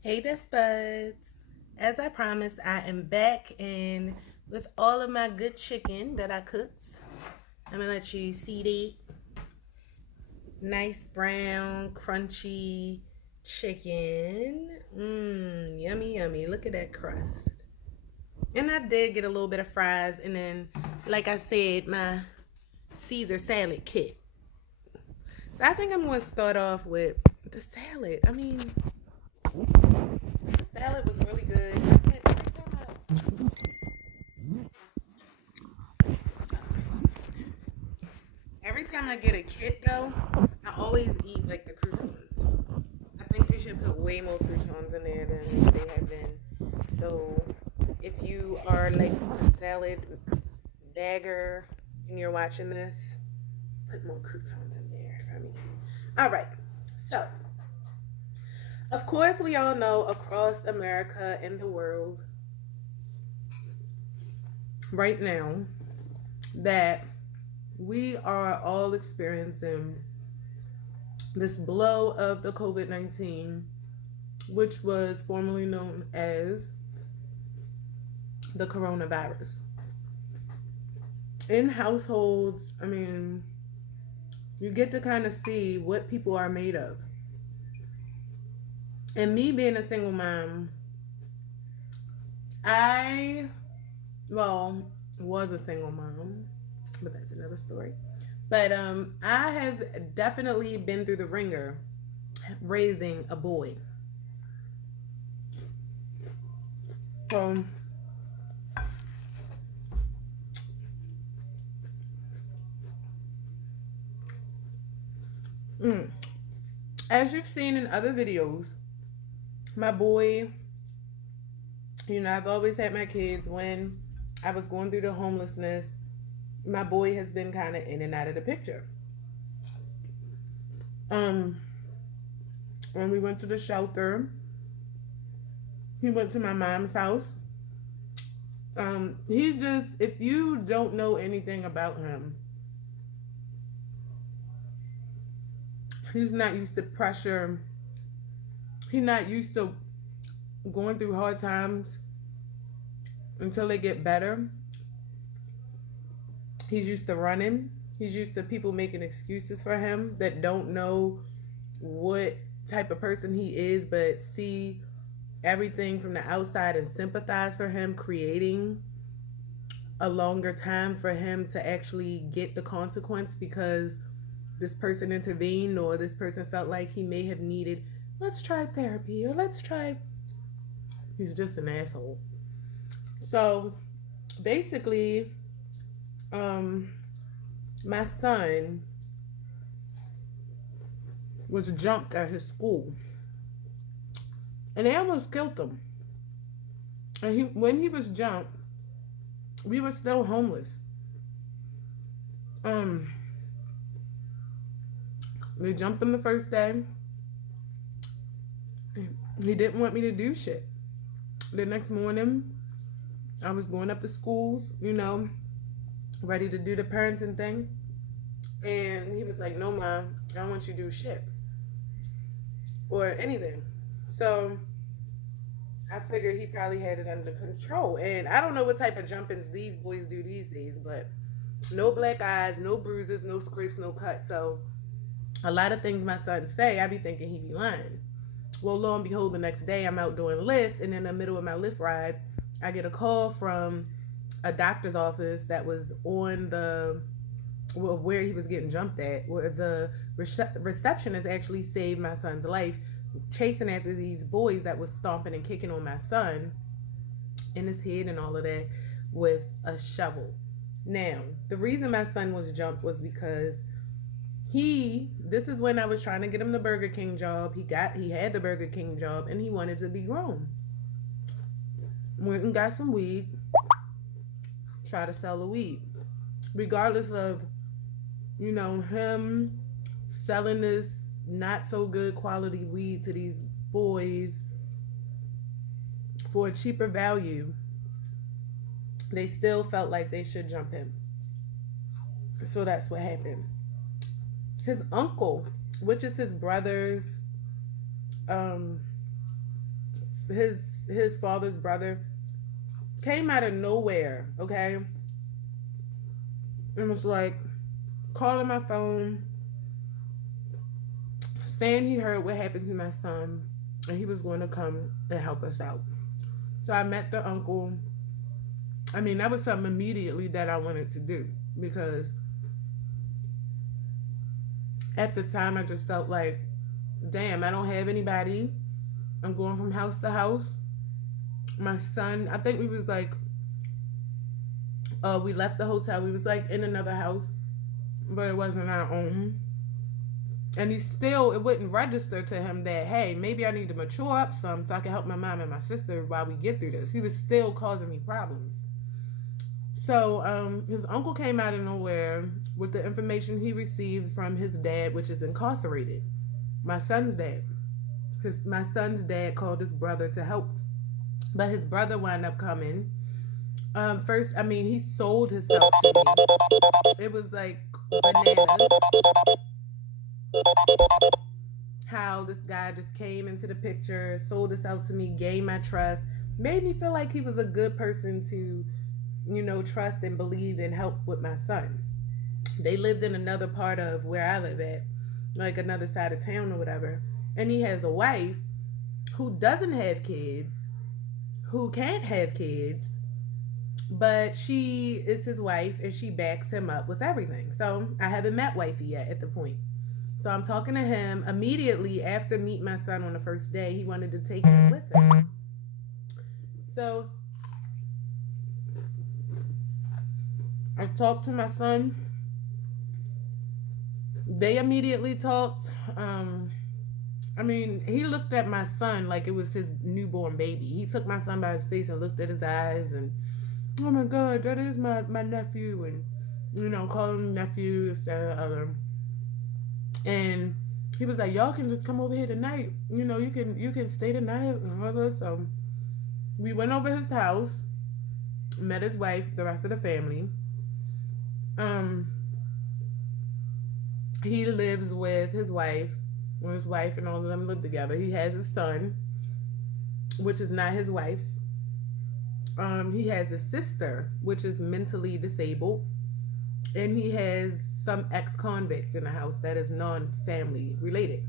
Hey, Best Buds. As I promised, I am back and with all of my good chicken that I cooked. I'm gonna let you see that nice brown, crunchy chicken. Yummy, yummy. Look at that crust. And I did get a little bit of fries, and then, like I said, my Caesar salad kit. So I think I'm gonna start off with the salad. The salad was really good. Every time I get a kit though, I always eat like the croutons. I think they should put way more croutons in there than they have been. So if you are like a salad bagger and you're watching this, put more croutons in there for me. All right. So, of course, we all know across America and the world right now that we are all experiencing this blow of the COVID 19, which was formerly known as the coronavirus. In households, you get to kind of see what people are made of. And me being a single mom, I, well, was a single mom, but that's another story. But I have definitely been through the ringer raising a boy. So, mm, as you've seen in other videos, my boy, I've always had my kids when I was going through the homelessness. My boy has been kind of in and out of the picture. Um, when we went to the shelter, he went to my mom's house. He just, if you don't know anything about him, he's not used to pressure. He's not used to going through hard times until they get better. He's used to running. He's used to people making excuses for him that don't know what type of person he is, but see everything from the outside and sympathize for him, creating a longer time for him to actually get the consequence because this person intervened or this person felt like he may have needed, let's try therapy or let's try. He's just an asshole. So basically, my son was jumped at his school and they almost killed him. And when he was jumped, we were still homeless. Um, they jumped him the first day. He didn't want me to do shit. The next morning, I was going up to schools, ready to do the parenting thing. And he was like, no, Mom, I don't want you to do shit or anything. So I figured he probably had it under control. And I don't know what type of jumpings these boys do these days, but no black eyes, no bruises, no scrapes, no cuts. So a lot of things my son say, I be thinking he be lying. Well, lo and behold, the next day I'm out doing Lyft, and in the middle of my Lyft ride, I get a call from a doctor's office that was on where he was getting jumped at, where the receptionist actually saved my son's life, chasing after these boys that was stomping and kicking on my son in his head and all of that with a shovel. Now, the reason my son was jumped was because this is when I was trying to get him the Burger King job. He had the Burger King job and he wanted to be grown. Went and got some weed, try to sell the weed. Regardless of, him selling this not so good quality weed to these boys for a cheaper value, they still felt like they should jump him. So that's what happened. His uncle, which is his brother's his father's brother came out of nowhere, okay? And was like calling my phone, saying he heard what happened to my son and he was going to come and help us out. So I met the uncle. I mean, that was something immediately that I wanted to do because at the time I just felt like, damn, I don't have anybody. I'm going from house to house. My son, I think we was like, we left the hotel. We was like in another house, but it wasn't our own. And it wouldn't register to him that, hey, maybe I need to mature up some so I can help my mom and my sister while we get through this. He was still causing me problems. So his uncle came out of nowhere with the information he received from his dad, which is incarcerated. My son's dad. My son's dad called his brother to help. But his brother wound up coming. First, I mean, he sold himself to me. It was like bananas. How this guy just came into the picture, sold himself to me, gained my trust, made me feel like he was a good person to, trust and believe and help with my son. They lived in another part of where I live at, like another side of town or whatever. And he has a wife who doesn't have kids, who can't have kids, but she is his wife and she backs him up with everything. So I haven't met wifey yet at the point. So I'm talking to him immediately after meeting my son on the first day. He wanted to take him with him. So I talked to my son. They immediately talked. He looked at my son like it was his newborn baby. He took my son by his face and looked at his eyes and, oh my God, that is my nephew. And, call him nephew, this, that, and other. And he was like, y'all can just come over here tonight. You can stay tonight and all this. So we went over his house, met his wife, the rest of the family. He lives with his wife. When his wife and all of them live together. He has a son, which is not his wife's. He has a sister, which is mentally disabled. And he has some ex-convicts in the house that is non-family related.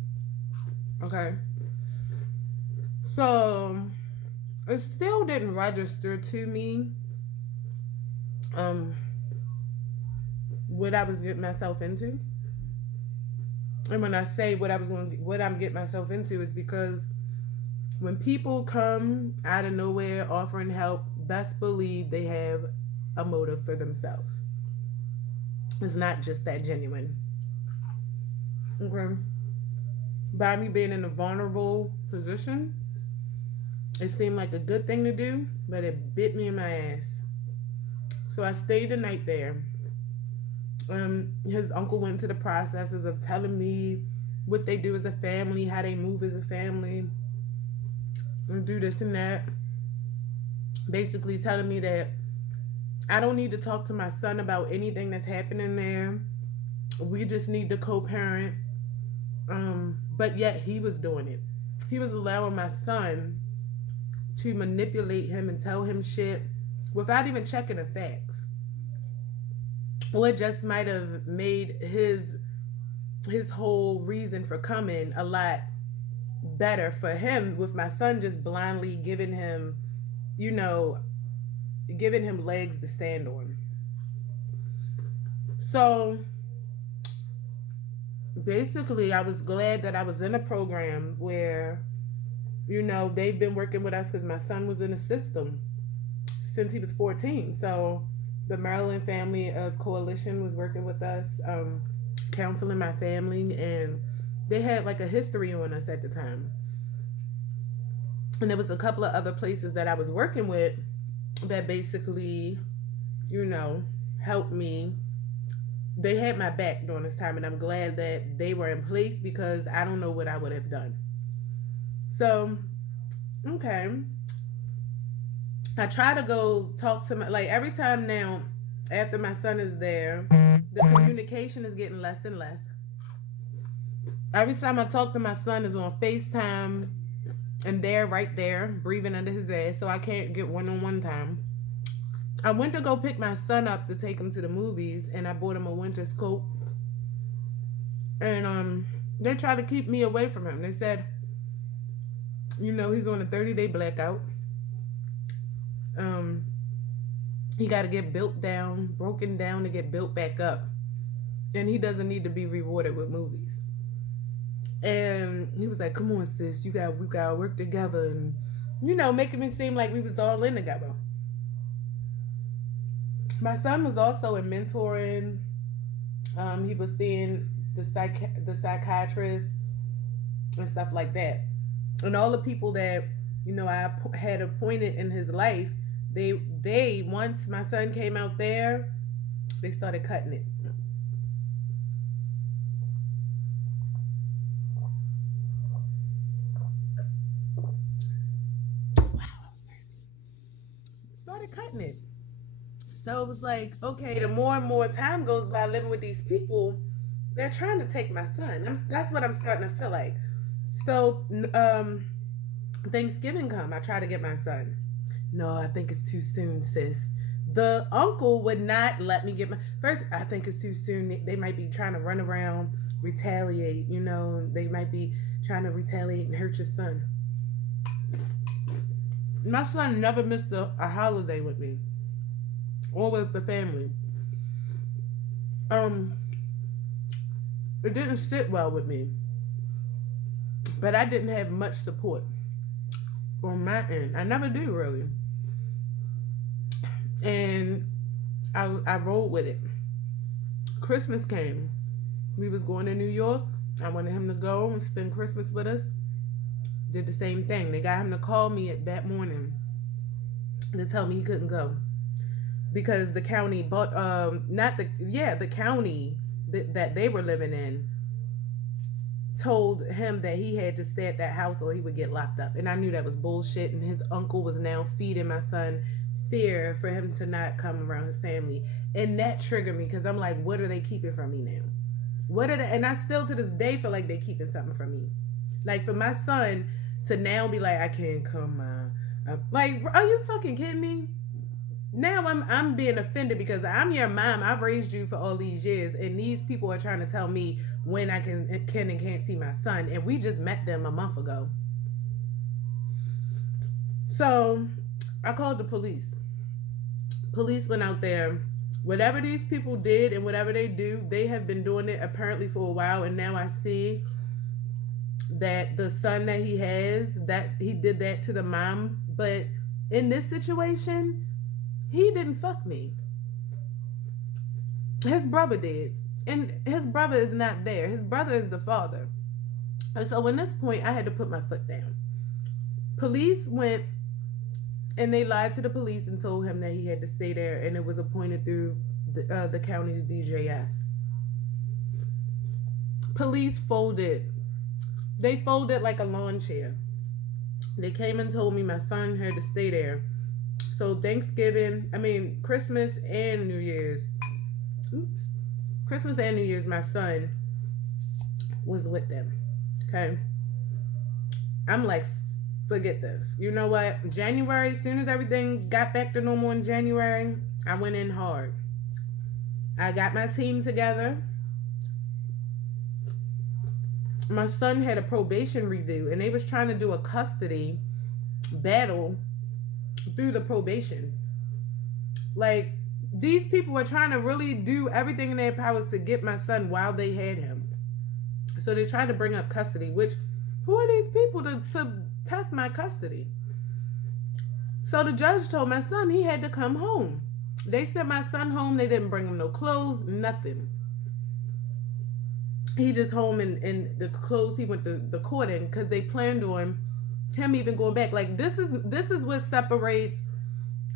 Okay. So it still didn't register to me what I was getting myself into. And when I say what I'm getting myself into is because when people come out of nowhere offering help, best believe they have a motive for themselves. It's not just that genuine. Okay. By me being in a vulnerable position, it seemed like a good thing to do, but it bit me in my ass. So I stayed the night there. His uncle went through the processes of telling me what they do as a family, how they move as a family, and do this and that. Basically telling me that I don't need to talk to my son about anything that's happening there. We just need to co-parent. But yet he was doing it. He was allowing my son to manipulate him and tell him shit without even checking the facts. Or it just might have made his whole reason for coming a lot better for him, with my son just blindly giving him legs to stand on. So basically I was glad that I was in a program where they've been working with us because my son was in the system since he was 14. So the Maryland Family of Coalition was working with us, counseling my family, and they had like a history on us at the time. And there was a couple of other places that I was working with that basically, helped me. They had my back during this time, and I'm glad that they were in place because I don't know what I would have done. So, okay. I try to go talk to every time now, after my son is there, the communication is getting less and less. Every time I talk to my son is on FaceTime, and they're right there breathing under his ass, so I can't get one-on-one time. I went to go pick my son up to take him to the movies, and I bought him a winter's coat. And they tried to keep me away from him. They said, he's on a 30-day blackout. He got to get broken down to get built back up. And he doesn't need to be rewarded with movies. And he was like, come on, sis, we got to work together. And, making me seem like we was all in together. My son was also in mentoring. He was seeing the psychiatrist and stuff like that. And all the people that, I had appointed in his life, they once my son came out there, they started cutting it. Started cutting it. So it was like, okay, the more and more time goes by living with these people, they're trying to take my son. That's what I'm starting to feel like. So Thanksgiving come, I try to get my son. No, I think it's too soon, sis. The uncle would not let me get first, I think it's too soon. They might be trying to run around, retaliate, they might be trying to retaliate and hurt your son. My son never missed a holiday with me or with the family. It didn't sit well with me, but I didn't have much support on my end. I never do, really. And I rolled with it. Christmas came. We was going to New York. I wanted him to go and spend Christmas with us. Did the same thing. They got him to call me that morning to tell me he couldn't go because the county bought the county that they were living in told him that he had to stay at that house or he would get locked up. And I knew that was bullshit, and his uncle was now feeding my son fear for him to not come around his family. And that triggered me because I'm like, what are they keeping from me now? And I still to this day feel like they're keeping something from me. Like for my son to now be like, I can't come, like, are you fucking kidding me? Now I'm being offended because I'm your mom. I've raised you for all these years, and these people are trying to tell me when I can and can't see my son, and we just met them a month ago. So I called the police. Police went out there. Whatever these people did and whatever they do, they have been doing it apparently for a while, and now I see that the son that he has, that he did that to the mom. But in this situation, he didn't fuck me. His brother did. And his brother is not there. His brother is the father. And so at this point, I had to put my foot down. Police went and they lied to the police and told him that he had to stay there, and it was appointed through the county's DJS. Police folded. They folded like a lawn chair. They came and told me my son had to stay there. So Christmas and New Year's. Christmas and New Year's, my son was with them. Okay. I'm like, forget this. You know what? January, as soon as everything got back to normal in January, I went in hard. I got my team together. My son had a probation review, and they was trying to do a custody battle through the probation. Like, these people were trying to really do everything in their powers to get my son while they had him. So they tried to bring up custody, which, who are these people to test my custody? So the judge told my son he had to come home. They sent my son home. They didn't bring him no clothes, nothing. He just home in the clothes he went to the court in, because they planned on him even going back. Like, this is what separates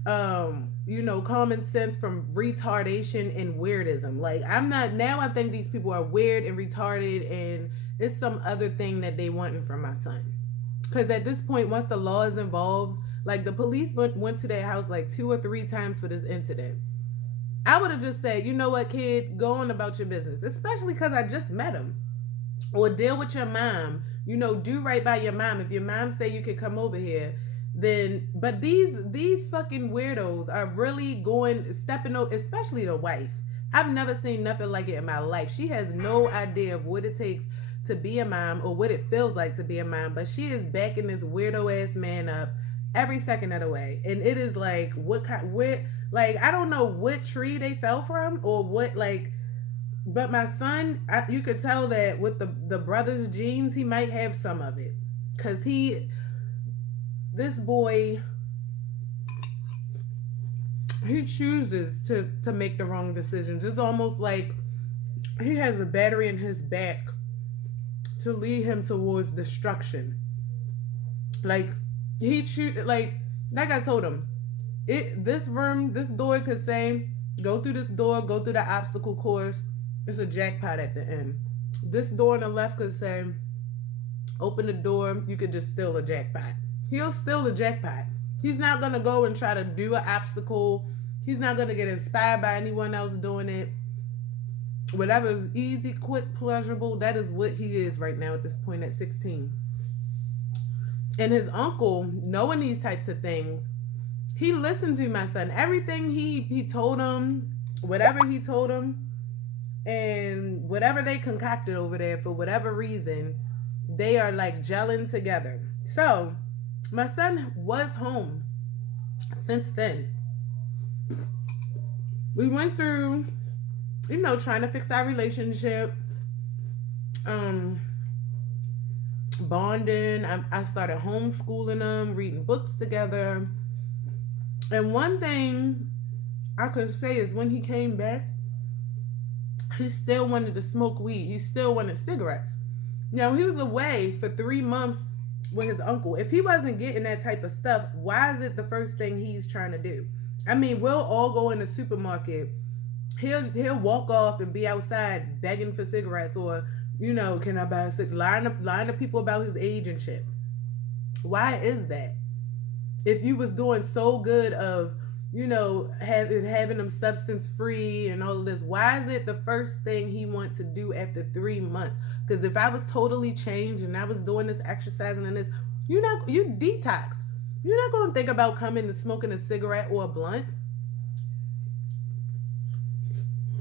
common sense from retardation and weirdism. Like, I think these people are weird and retarded, and it's some other thing that they wanting from my son. Because at this point, once the law is involved, like, the police went to their house like 2 or 3 times for this incident. I would have just said, you know what, kid, go on about your business, especially because I just met him. Or deal with your mom do right by your mom. If your mom say you could come over here, then but these fucking weirdos are really stepping over, especially the wife. I've never seen nothing like it in my life. She has no idea of what it takes to be a mom or what it feels like to be a mom, but she is backing this weirdo ass man up every second of the way. And it is like, I don't know what tree they fell from or what, but my son, you could tell that with the brother's genes, he might have some of it. Because this boy, he chooses to make the wrong decisions. It's almost like he has a battery in his back to lead him towards destruction. Like I told him, this door could say, go through this door, go through the obstacle course. It's a jackpot at the end. This door on the left could say, open the door, you could just steal a jackpot. He'll steal the jackpot. He's not going to go and try to do an obstacle. He's not going to get inspired by anyone else doing it. Whatever is easy, quick, pleasurable, that is what he is right now at this point at 16. And his uncle, knowing these types of things, he listened to my son. Everything he told him, whatever he told him, and whatever they concocted over there for whatever reason, they are like gelling together. So my son was home since then. We went through, trying to fix our relationship, bonding. I started homeschooling them, reading books together. And one thing I could say is when he came back, he still wanted to smoke weed. He still wanted cigarettes. Now, he was away for 3 months with his uncle. If he wasn't getting that type of stuff, why is it the first thing he's trying to do? I mean, we'll all go in the supermarket. He'll walk off and be outside begging for cigarettes or, can I buy a cigarette? Lying to people about his age and shit. Why is that? If you was doing so good of, having them substance free and all of this, why is it the first thing he wants to do after 3 months? Because if I was totally changed and I was doing this exercising and this, you detox. You're not going to think about coming and smoking a cigarette or a blunt.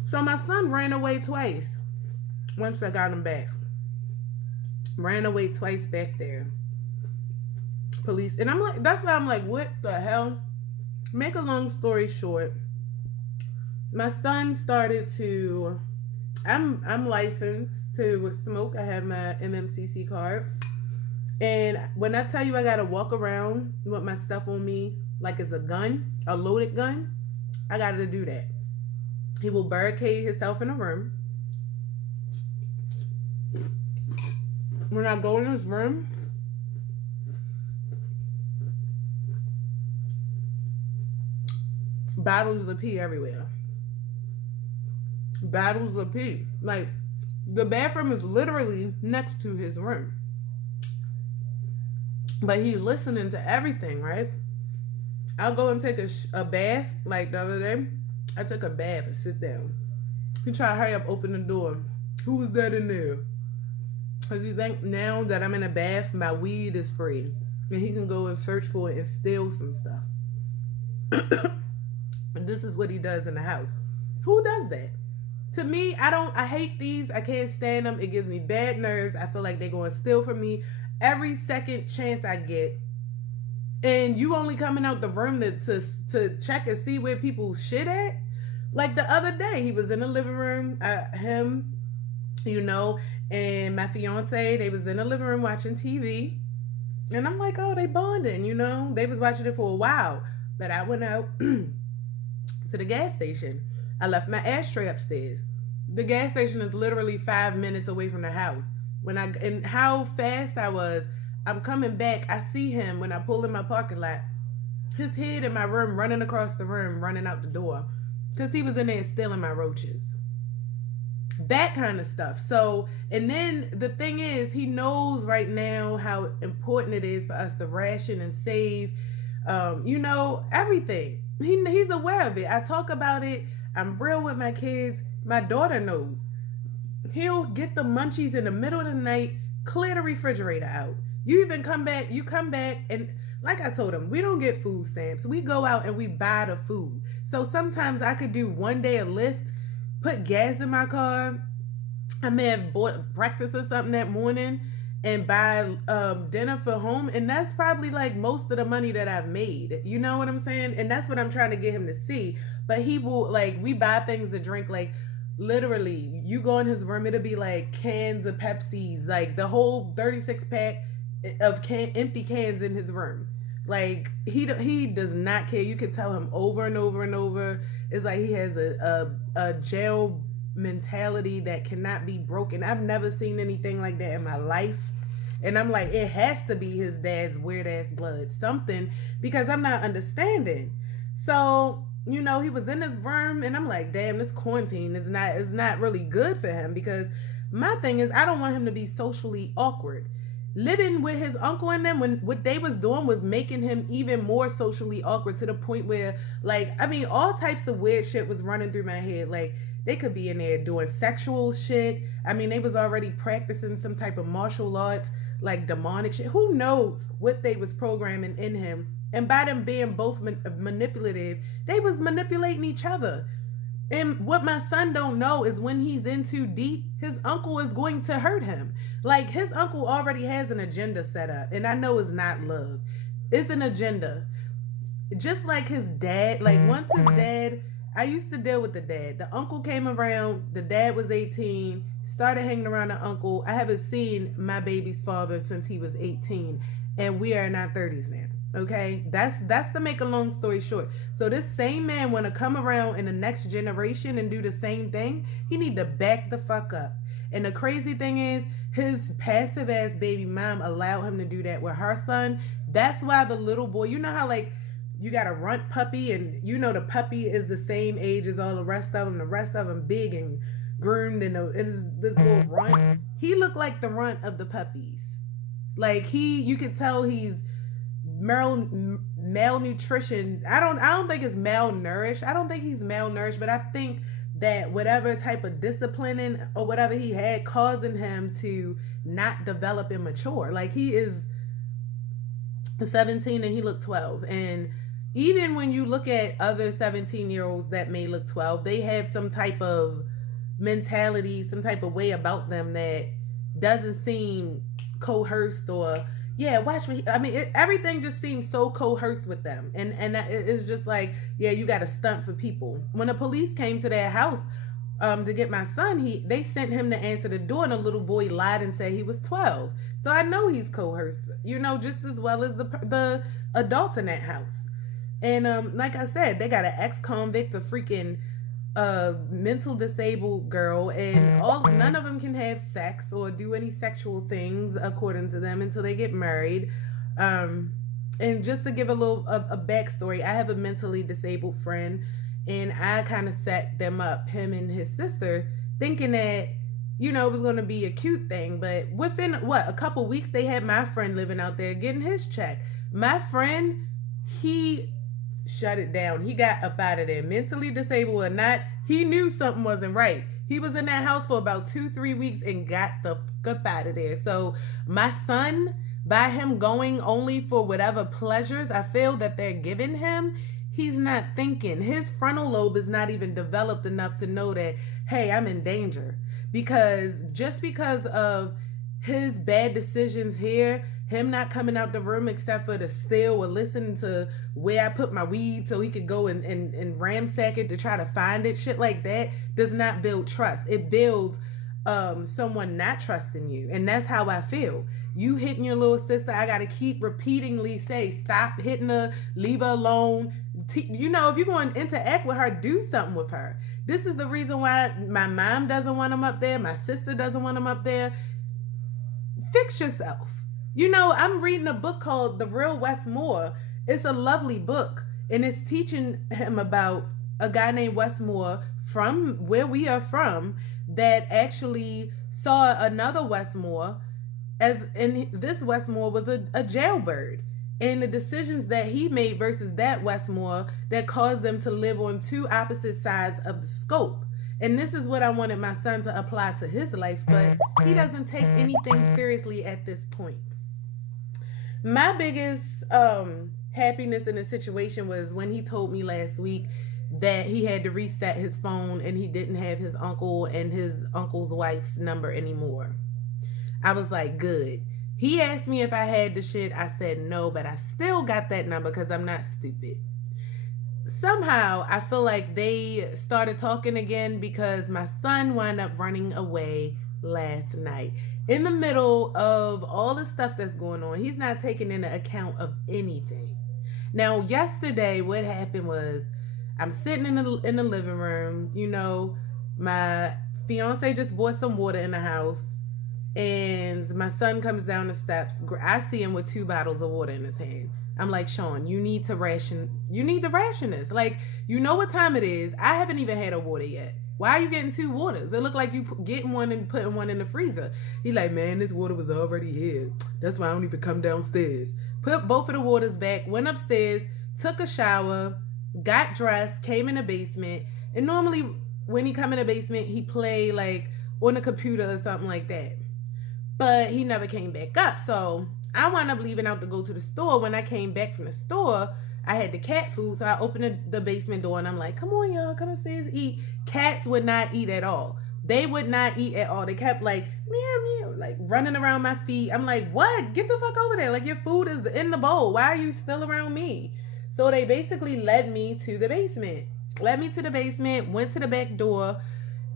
So my son ran away twice once I got him back. Ran away twice back there. Police. And I'm like, that's why I'm like, what the hell? Make a long story short, my son started to, I'm licensed to smoke. I have my MMCC card. And when I tell you I got to walk around with my stuff on me like it's a gun, a loaded gun, I got to do that. He will barricade himself in a room. When I go in his room, bottles of pee everywhere. Bottles of pee. Like, the bathroom is literally next to his room. But he's listening to everything, right? I'll go and take a bath. Like the other day, I took a bath and sit down. He tried to hurry up, open the door. Who was that in there? Because he think now that I'm in a bath, my weed is free. And he can go and search for it and steal some stuff. And this is what he does in the house. Who does that? To me, I hate these. I can't stand them. It gives me bad nerves. I feel like they're going to steal from me every second chance I get. And you only coming out the room to check and see where people shit at? Like the other day, he was in the living room, him, and my fiance, they was in the living room watching TV. And I'm like, oh, they bonding, They was watching it for a while. But I went out to the gas station. I left my ashtray upstairs. The gas station is literally 5 minutes away from the house. And how fast I was, I'm coming back. I see him when I pull in my parking lot. His head in my room, running across the room, running out the door. Because he was in there stealing my roaches. That kind of stuff. So, and then the thing is, he knows right now how important it is for us to ration and save, everything. He's aware of it. I talk about it. I'm real with my kids. My daughter knows. He'll get the munchies in the middle of the night, clear the refrigerator out. You even come back, and like I told him, we don't get food stamps. We go out and we buy the food. So sometimes I could do one day a Lyft, put gas in my car. I may have bought breakfast or something that morning and buy dinner for home. And that's probably like most of the money that I've made. You know what I'm saying? And that's what I'm trying to get him to see. But he will, like, we buy things to drink, like, literally, you go in his room, it'll be like cans of Pepsis, like the whole 36 pack of empty cans in his room. Like he does not care. You can tell him over and over and over. It's like he has a jail mentality that cannot be broken. I've never seen anything like that in my life. And I'm like, it has to be his dad's weird ass blood, something, because I'm not understanding. So, you know, he was in his room and I'm like, damn, this quarantine is not really good for him, because my thing is, I don't want him to be socially awkward. Living with his uncle and them, when what they was doing was making him even more socially awkward, to the point where, like, I mean, all types of weird shit was running through my head. Like, they could be in there doing sexual shit. I mean, they was already practicing some type of martial arts, like demonic shit. Who knows what they was programming in him? And by them being both manipulative, they was manipulating each other. And what my son don't know is when he's in too deep, his uncle is going to hurt him. Like, his uncle already has an agenda set up. And I know it's not love. It's an agenda. Just like his dad, like once his dad, I used to deal with the dad. The uncle came around, the dad was 18, started hanging around the uncle. I haven't seen my baby's father since he was 18. And we are in our 30s now. Okay, that's to make a long story short. So this same man want to come around in the next generation and do the same thing. He need to back the fuck up. And the crazy thing is, his passive ass baby mom allowed him to do that with her son. That's why the little boy, you know how like you got a runt puppy, and you know the puppy is the same age as all the rest of them. The rest of them big and groomed, and it's this little runt. He looked like the runt of the puppies. Like you could tell he's malnutrition. I don't think it's malnourished. I don't think he's malnourished, but I think that whatever type of disciplining or whatever he had causing him to not develop and mature. Like, he is 17 and he looked 12. And even when you look at other 17-year-olds that may look 12, they have some type of mentality, some type of way about them that doesn't seem coerced or watch me. I mean, everything just seems so coerced with them, and it's just like, you got to stunt for people. When the police came to their house to get my son, they sent him to answer the door, and the little boy lied and said he was 12. So I know he's coerced, just as well as the adults in that house. And like I said, they got an ex-convict, a freaking mental disabled girl, and none of them can have sex or do any sexual things according to them until they get married. And just to give a little a backstory, I have a mentally disabled friend, and I kind of set them up, him and his sister, thinking that it was going to be a cute thing. But within a couple weeks, they had my friend living out there getting his check. My friend, he shut it down. He got up out of there, mentally disabled or not. He knew something wasn't right. He was in that house for about 2-3 weeks and got the fuck up out of there. So my son, by him going only for whatever pleasures I feel that they're giving him, he's not thinking. His frontal lobe is not even developed enough to know that, hey, I'm in danger. Because just because of his bad decisions here, him not coming out the room except for to steal or listen to where I put my weed so he could go and ransack it to try to find it, shit like that, does not build trust. It builds someone not trusting you. And that's how I feel. You hitting your little sister, I got to keep repeatedly say, stop hitting her, leave her alone. If you're going to interact with her, do something with her. This is the reason why my mom doesn't want him up there. My sister doesn't want him up there. Fix yourself. I'm reading a book called The Real Wes Moore. It's a lovely book, and it's teaching him about a guy named Wes Moore from where we are from that actually saw another Wes Moore, and this Wes Moore was a jailbird. And the decisions that he made versus that Wes Moore that caused them to live on two opposite sides of the scope. And this is what I wanted my son to apply to his life, but he doesn't take anything seriously at this point. My biggest happiness in the situation was when he told me last week that he had to reset his phone and he didn't have his uncle and his uncle's wife's number anymore. I was like, good. He asked me if I had the shit. I said no, but I still got that number because I'm not stupid. Somehow, I feel like they started talking again because my son wound up running away last night. In the middle of all the stuff that's going on, he's not taking into account of anything. Now, yesterday, what happened was I'm sitting in the living room. You know, my fiance just bought some water in the house, and my son comes down the steps. I see him with 2 bottles of water in his hand. I'm like, Sean, you need to ration this. Like, you know what time it is. I haven't even had a water yet. Why are you getting 2 waters? It looked like you getting one and putting one in the freezer. He like, man, this water was already here. That's why I don't even come downstairs. Put both of the waters back, went upstairs, took a shower, got dressed, came in the basement. And normally when he come in the basement, he play like on the computer or something like that. But he never came back up. So I wound up leaving out to go to the store. When I came back from the store, I had the cat food. So I opened the basement door and I'm like, come on, y'all, come upstairs, eat. Cats would not eat at all. They would not eat at all. They kept like, meow, meow, like running around my feet. I'm like, what? Get the fuck over there. Like, your food is in the bowl. Why are you still around me? So they basically led me to the basement. Went to the back door,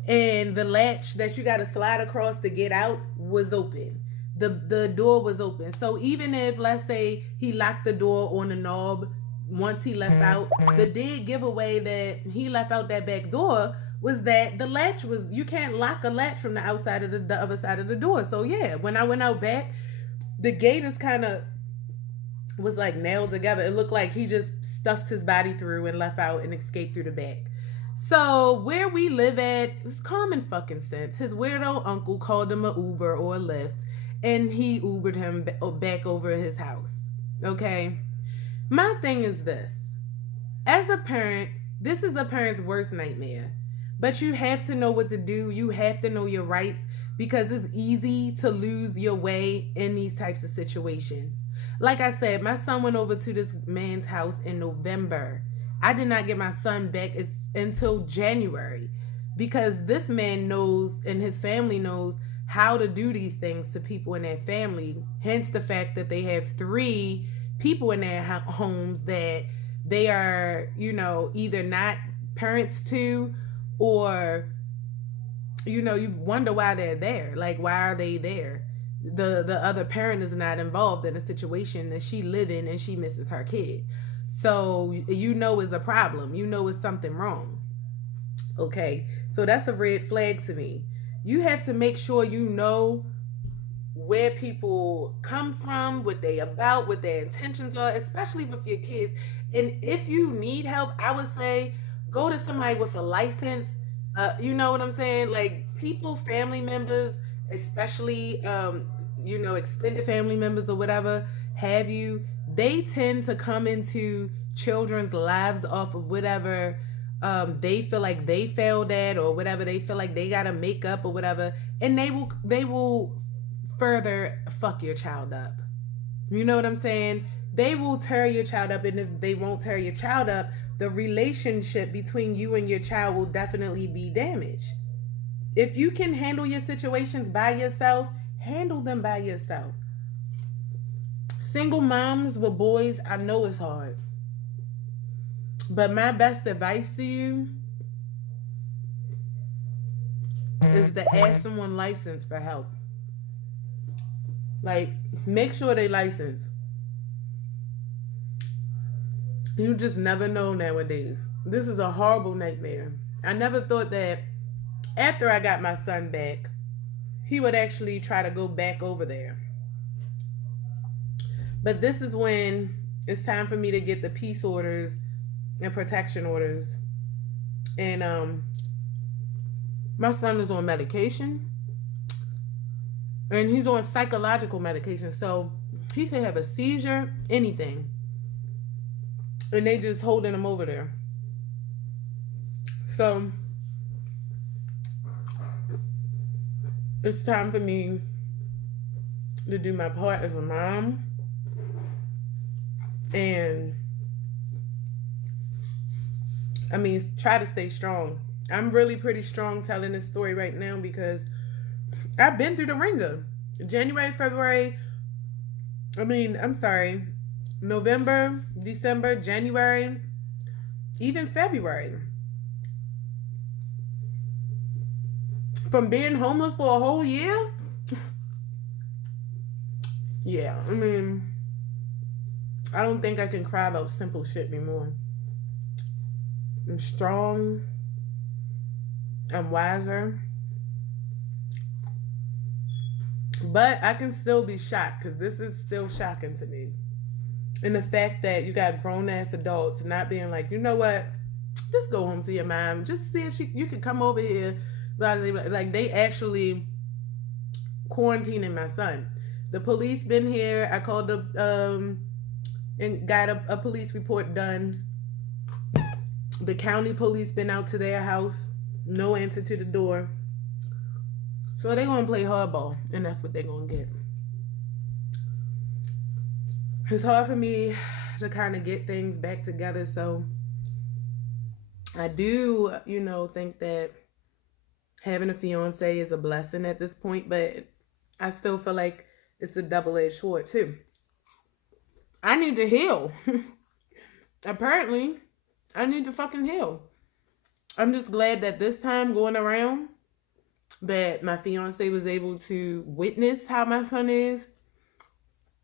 and the latch that you got to slide across to get out was open. The door was open. So even if, let's say, he locked the door on the knob once he left out, the dead giveaway that he left out that back door was that the latch was, you can't lock a latch from the outside of the other side of the door. So yeah, when I went out back, the gate is kind of was like nailed together. It looked like he just stuffed his body through and left out and escaped through the back. So where we live at is common fucking sense. His weirdo uncle called him an Uber or a Lyft, and he Ubered him back over his house. Okay? My thing is this. As a parent, this is a parent's worst nightmare. But you have to know what to do. You have to know your rights, because it's easy to lose your way in these types of situations. Like I said, my son went over to this man's house in November. I did not get my son back until January, because this man knows and his family knows how to do these things to people in their family. Hence the fact that they have 3 people in their homes that they are, you know, either not parents to, or, you know, you wonder why they're there. Like, why are they there? The other parent is not involved in a situation that she live in and she misses her kid. So, you know, it's a problem. You know, it's something wrong. Okay. So that's a red flag to me. You have to make sure you know where people come from, what they about, what their intentions are, especially with your kids. And if you need help, I would say go to somebody with a license. You know what I'm saying? Like, people, family members, especially, you know, extended family members or whatever have you, they tend to come into children's lives off of whatever they feel like they failed at, or whatever they feel like they gotta make up or whatever, and they will further fuck your child up. You know what I'm saying? They will tear your child up, and if they won't tear your child up, the relationship between you and your child will definitely be damaged. If you can handle your situations by yourself, handle them by yourself. Single moms with boys, I know it's hard. But my best advice to you is to ask someone licensed for help. Like, make sure they licensed. You just never know nowadays. This is a horrible nightmare. I never thought that after I got my son back, he would actually try to go back over there. But this is when it's time for me to get the peace orders and protection orders. And my son is on medication. And he's on psychological medication. So he could have a seizure, anything. And they just holding him over there. So it's time for me to do my part as a mom and try to stay strong. I'm really pretty strong telling this story right now because I've been through the ringer. January, February, November, December, January, even February. From being homeless for a whole year? Yeah, I don't think I can cry about simple shit anymore. I'm strong. I'm wiser. But I can still be shocked because this is still shocking to me. And the fact that you got grown ass adults not being like, you know what? Just go home to your mom. Just see if you can come over here. Like they actually quarantining my son. The police been here. I called and got a police report done. The county police been out to their house. No answer to the door. So they're going to play hardball, and that's what they're going to get. It's hard for me to kind of get things back together, so I do, think that having a fiance is a blessing at this point, but I still feel like it's a double-edged sword, too. I need to heal. Apparently, I need to fucking heal. I'm just glad that this time going around that my fiance was able to witness how my son is.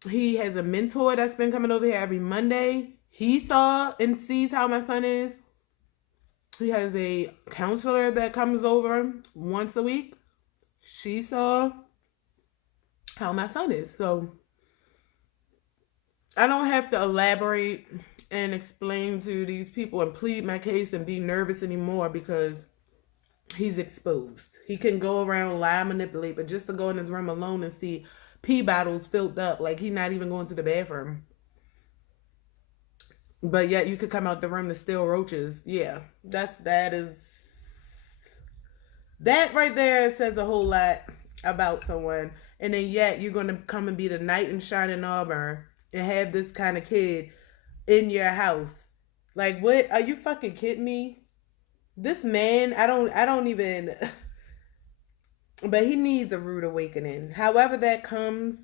He has a mentor that's been coming over here every Monday. He saw and sees how my son is. He has a counselor that comes over once a week. She saw how my son is. So I don't have to elaborate and explain to these people and plead my case and be nervous anymore because he's exposed. He can go around, lie, manipulate, but just to go in his room alone and see pee bottles filled up, like he's not even going to the bathroom. But yet you could come out the room to steal roaches. Yeah, that right there says a whole lot about someone. And then yet you're going to come and be the knight in shining armor and have this kind of kid in your house. Like, what? Are you fucking kidding me? This man, I don't even, but he needs a rude awakening. However that comes,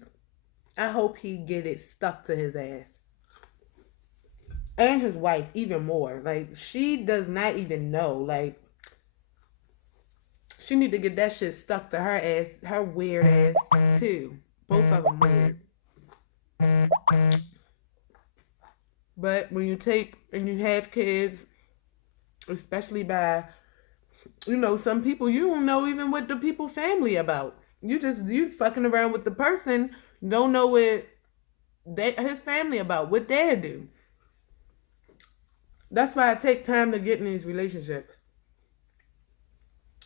I hope he get it stuck to his ass. And his wife, even more. Like, she does not even know. Like, she need to get that shit stuck to her ass, her weird ass, too. Both of them weird. But when you take and you have kids, especially by, some people, you don't know even what the people family about. You fucking around with the person, don't know what his family about, what they do. That's why I take time to get in these relationships.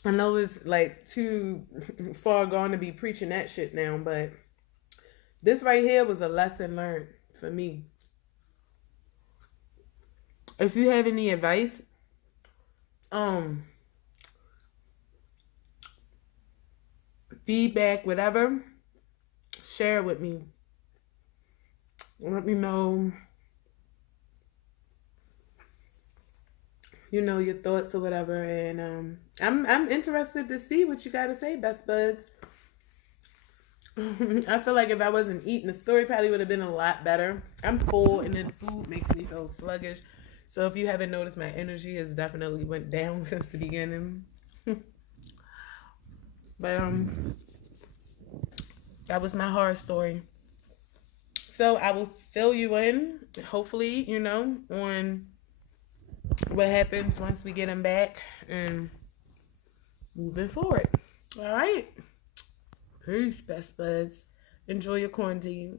I know it's like too far gone to be preaching that shit now, but this right here was a lesson learned for me. If you have any advice, feedback, whatever, share it with me. Let me know, your thoughts or whatever. And I'm interested to see what you got to say, best buds. I feel like if I wasn't eating, the story probably would have been a lot better. I'm full, and then food makes me feel sluggish. So if you haven't noticed, my energy has definitely went down since the beginning. But that was my horror story. So I will fill you in, hopefully, on what happens once we get him back and moving forward. All right. Peace, best buds. Enjoy your quarantine.